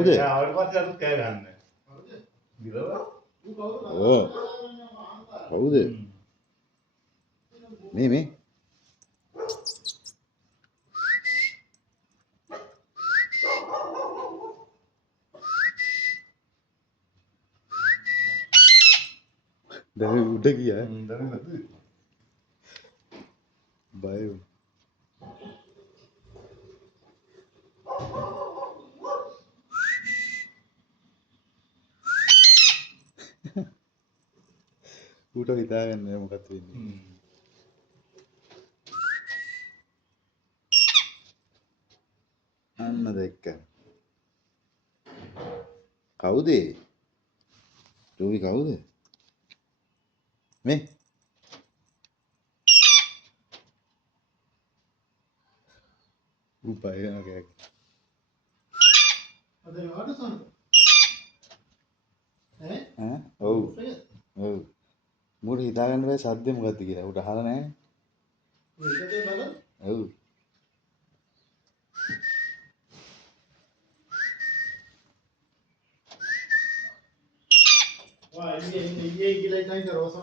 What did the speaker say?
කවුද? ආවට පස්සේ අර කෑ ගන්න. ගිරව? කවුද? මේ දැන් උඩ ගියා. දැන් නැද්ද? බය වුණා. ඌට හිතාගන්න බැහැ මොකක්ද වෙන්නේ. අන්න දැක්කා. කවුද? රෝගි කවුද? මේ ඌ බය වෙනවා කෑක. අද වාඩසන් ඈ ඔව් ඔව් මූට හිතාගන්න බෑ සද්දේ මොකද්ද කියලා. ඌට අහලා නැහැනේ. ඒකද බලන්න. ඔව් වා ඊයේ කියලා ඉතින් රෝස